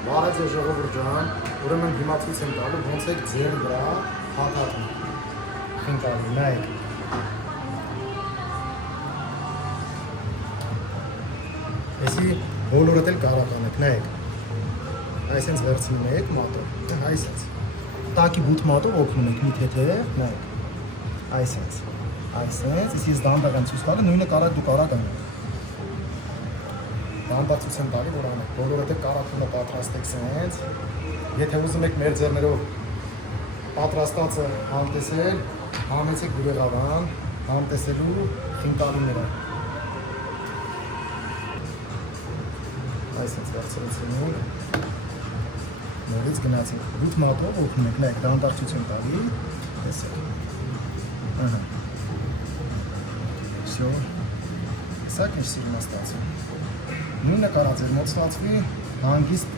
Բարև ձեզ ժողովուրդ ջան, ուրեմն հիմա ցույց եմ տալու ոնց է ձեր վրա հատատում։ Խինկալի, նայեք։ Էսի բոլորդ էլ կարող անեք, նայեք։ Այսենց վերցնում եք մատով, այսենց։ Տակի բութ մատով օգնում եք մի թեթև, նայեք։ Այսենց, իսկ ես դանդաղ եմ ցույց տալու, նույնը կարող դուք արագ անեք։ Դանդաղ եմ տալի, որ անեք, բոլորդ էլ կարակումը պատրաստեք սենց, եթե ուզում եք մեր ձեռներով պատրաստածը համտեսել, համեցեք բուրեղավան, համտեսելու խինկալիները։ Այսենց վերցրեցինք, նորից գնացինք, բութ մատով օգնում եք, նայեք, դանդաղ եմ տալի, տեսեք, Всё, սա քիչ սիրում ստացվում։ Նույնը կարա ձեր մոտ ստացվի հանգիստ